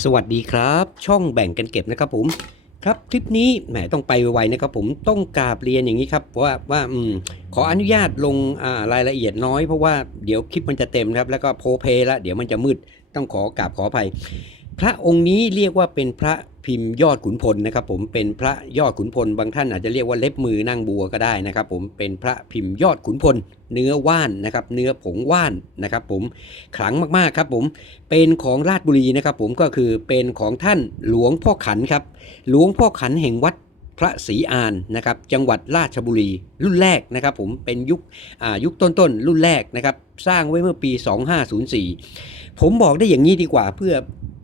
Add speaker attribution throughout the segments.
Speaker 1: สวัสดีครับ ช่องแบ่งกันเก็บนะครับผมครับคลิปนี้แหมต้องไปไวๆนะครับผมต้องกราบเรียนอย่างนี้ครับว่าว่าอืมขออนุญาตลงรายละเอียดน้อยเพราะว่าเดี๋ยวคลิปมันจะเต็มครับ แล้วก็โพเพละเดี๋ยวมันจะมืดต้องขอกราบขออภัย พระองค์นี้เรียกว่าเป็นพระ พิมพ์ยอดขุนพลนะครับผมเป็นพระยอดขุนพลบางท่านอาจจะเรียกว่าเล็บมือนั่งบัวก็ได้นะครับ ผมเป็นพระพิมพ์ยอดขุนพล เนื้อว่านนะครับ เนื้อผงว่านนะครับ ผมขลังมากๆครับ ผมเป็นของราชบุรีนะครับ ผมก็คือเป็นของท่านหลวงพ่อขันครับ หลวงพ่อขันแห่งวัด ระศรีอานนะครับจังหวัดราชบุรีรุ่นแรกนะครับผมเป็นยุคยุคต้นๆ รุ่นแรกนะครับสร้างไว้เมื่อปี 2504 ผมบอกได้อย่างนี้ดีกว่าเพื่อ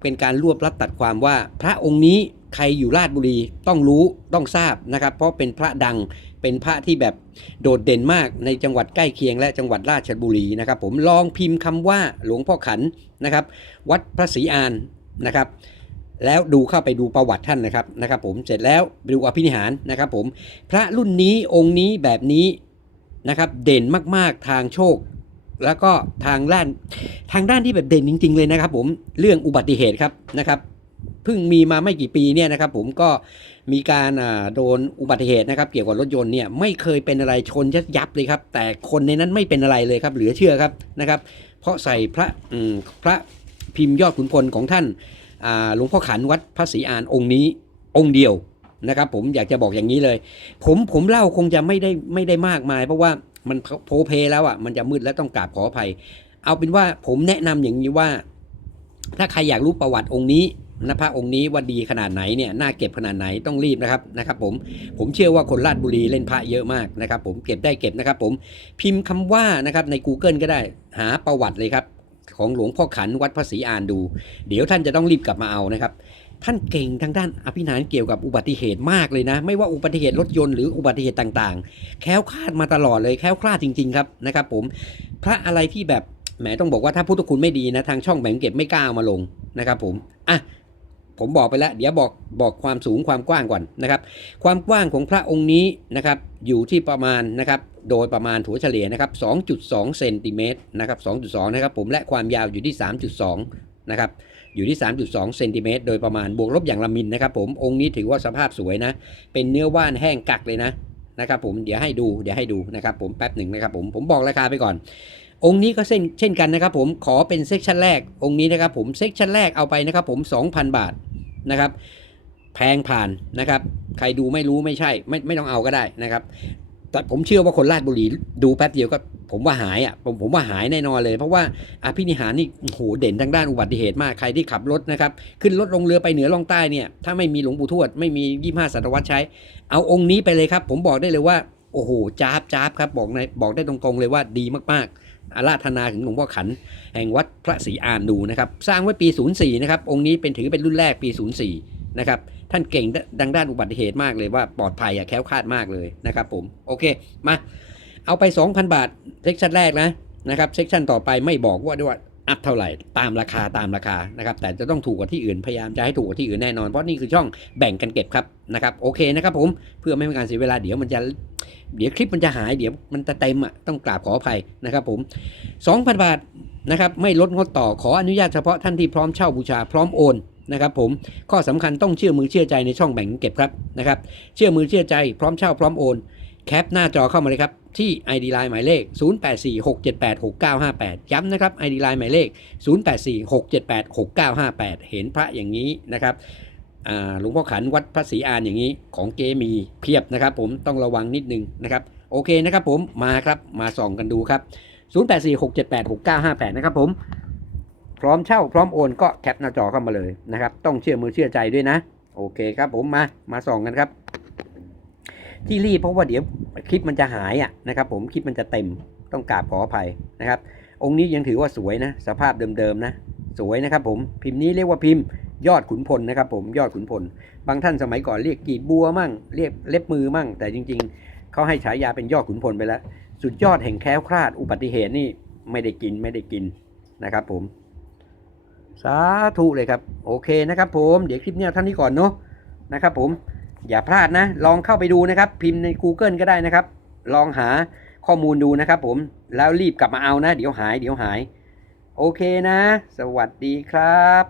Speaker 1: เป็นการรวบรัดตัดความว่าพระองค์นี้ใครอยู่ราชบุรีต้องรู้ต้องทราบนะครับ เพราะเป็นพระดังเป็นพระที่แบบโดดเด่นมากในจังหวัดใกล้เคียงและจังหวัดราชบุรีนะครับ ผมลองพิมพ์คำว่าหลวงพ่อขันนะครับ วัดพระศรีอานนะครับ แล้วดูเข้าไปดูประวัติท่านนะครับนะครับ ผมเสร็จแล้วไปดูอภินิหารนะครับผมพระรุ่นนี้องค์นี้แบบนี้นะครับเด่นมากๆทางโชค แล้วก็ทางด้านทางด้านที่แบบเด่นจริง ๆ เลยนะครับ ผมเรื่องอุบัติเหตุครับนะครับเพิ่งมีมาไม่กี่ปีเนี่ยนะครับ ผมก็มีการอ่าโดนอุบัติเหตุนะครับ เกี่ยวกับรถยนต์เนี่ยไม่เคยเป็นอะไรชนยับยับเลยครับ แต่คนในนั้นไม่เป็นอะไรเลยครับ เหลือเชื่อครับนะครับ เพราะใส่พระอืมพระพิมพ์ยอดขุนพลของท่าน หลวงพ่อขันวัดพระศรีอานองค์นี้องค์เดียวนะครับผมอยากจะบอกอย่างนี้เลย ผมผมเล่าคงจะไม่ได้ไม่ได้มากมาย เพราะว่ามันโพเพแล้วอะมันจะมืดแล้วต้องกราบขออภัย เอาเป็นว่าผมแนะนำอย่างนี้ว่า ถ้าใครอยากรู้ประวัติองค์นี้นะพระองค์นี้ว่าดีขนาดไหนเนี่ยน่าเก็บขนาดไหนต้องรีบนะครับนะครับ ผมผมเชื่อว่าคนราชบุรีเล่นพระเยอะมากนะครับ ผมเก็บได้เก็บนะครับ ผมพิมพ์คำว่านะครับใน Google ก็ได้หาประวัติเลยครับ ของหลวงพ่อขันวัดพระศรีอานดู เดี๋ยวท่านจะต้องรีบกลับมาเอานะครับ ท่านเก่งทางด้านอภินานเกี่ยวกับอุบัติเหตุมากเลยนะ ไม่ว่าอุบัติเหตุรถยนต์หรืออุบัติเหตุต่างๆ แคล้วคลาดมาตลอดเลยแคล้วคลาดจริง ๆ ครับนะครับ ผมพระอะไรที่แบบแหมต้องบอกว่าถ้าพุทธคุณไม่ดีนะทางช่องแบ่งเก็บไม่กล้าเอามาลงนะครับ ผมอะ ผมบอกไปแล้ว เดี๋ยวบอกบอกความสูงความกว้างก่อนนะครับ ความกว้างของพระองค์นี้นะครับอยู่ที่ประมาณนะครับโดยประมาณถัวเฉลี่ยนะครับ 2.2 เซนติเมตรนะครับ2.2 นะครับผมและความยาวอยู่ที่ 3.2 นะครับอยู่ที่ 3.2 เซนติเมตรโดยประมาณบวกลบอย่างละมิลนะครับผมองค์นี้ถือว่าสภาพสวยนะ เป็นเนื้อว่านแห้งกักเลยนะนะครับผมเดี๋ยวให้ดูเดี๋ยวให้ดูนะครับผมแป๊บหนึ่งนะครับผมผมบอกราคาไปก่อน องค์นี้ก็เช่นเช่นกันนะครับผมขอเป็นเซกชันแรกองค์นี้นะครับผมเซกชันแรกเอาไปนะครับผม 2,000 บาท นะครับ แพงผ่านนะครับ ใครดูไม่รู้ไม่ใช่ ไม่ไม่ต้องเอาก็ได้นะครับ แต่ผมเชื่อว่าคนราชบุรีดูแป๊บเดียวก็ผมว่าหายอะผมผมว่าหายแน่นอนเลย เพราะว่าอภินิหารนี่โหเด่นทางด้านอุบัติเหตุมากใครที่ขับรถนะครับ ขึ้นรถลงเรือไปเหนือล่องใต้เนี่ยถ้าไม่มีหลวงปู่ทวดไม่มียี่ห้าศตวรรษใช้ เอาองค์นี้ไปเลยครับ ผมบอกได้เลยว่า โอ้โหจ้าบจ้าบครับบอกในบอกได้ตรงๆเลยว่าดีมากๆ อาราธนาถึงหลวงพ่อขัน แห่งวัดพระศรีอานดูนะครับ สร้างไว้ปี 04 นะครับ องค์นี้เป็นถือเป็นรุ่นแรกปี 04 นะครับ ท่านเก่งดังด้านอุบัติเหตุมากเลยว่าปลอดภัยอะแคล้วคลาดมากเลยนะครับผม โอเค มา เอาไป 2,000 บาทเซกชันแรกนะนะครับเซกชันต่อไปไม่บอกว่าด้วย อัพเท่าไหร่ตามราคาตามราคานะครับแต่จะต้องถูกกว่าที่อื่นพยายามจะให้ถูกกว่าที่อื่นแน่นอนเพราะนี่คือช่องแบ่งกันเก็บครับนะครับโอเคนะครับผมเพื่อไม่เป็นการเสียเวลาเดี๋ยวมันจะเดี๋ยวคลิปมันจะหายเดี๋ยวมันจะเต็มอะต้องกราบขออภัยนะครับผม 2,000 บาทนะครับไม่ลดงดต่อขออนุญาตเฉพาะท่านที่พร้อมเช่าบูชาพร้อมโอนนะครับผมข้อสำคัญต้องเชื่อมือเชื่อใจในช่องแบ่งเก็บครับนะครับเชื่อมือเชื่อใจพร้อมเช่าพร้อมโอน แคปหน้าจอเข้ามาเลยครับ ที่ ID Line หมายเลข 0846786958 ย้ำนะครับ ID Line หมายเลข 0846786958 เห็นพระอย่างนี้นะครับหลวงพ่อขันวัดพระศรีอานอย่างนี้ของเกมีเพียบนะครับ ผมต้องระวังนิดนึงนะครับ โอเคนะครับผมมาครับมาส่องกันดูครับ 0846786958 นะครับผมพร้อมเช่าพร้อมโอนก็แคปหน้าจอเข้ามาเลยนะครับ ต้องเชื่อมือเชื่อใจด้วยนะ โอเคครับผมมามาส่องกันครับ ที่รีบเพราะว่าเดี๋ยวคลิปมันจะหายอะนะครับ ผมคลิปมันจะเต็มต้องกราบขออภัยนะครับ องค์นี้ยังถือว่าสวยนะ สภาพเดิมๆนะ สวยนะครับ ผมพิมพ์นี้เรียกว่าพิมพ์ยอดขุนพลนะครับ ผมยอดขุนพล บางท่านสมัยก่อนเรียกกีบบัวมั่งเรียกเล็บมือมั่ง แต่จริง ๆเขาให้ฉายาเป็นยอดขุนพลไปแล้ว สุดยอดแห่งแคล้วคลาดอุบัติเหตุนี่ไม่ได้กินไม่ได้กินนะครับ ผม สาธุเลยครับ โอเคนะครับ ผมเดี๋ยวคลิปเนี้ยเท่านี้ก่อนเนาะนะครับ ผม อย่าพลาดนะ ลองเข้าไปดูนะครับ พิมพ์ใน Google ก็ได้นะครับ ลองหาข้อมูลดูนะครับผม แล้วรีบกลับมาเอานะ เดี๋ยวหาย เดี๋ยวหาย โอเคนะ สวัสดีครับ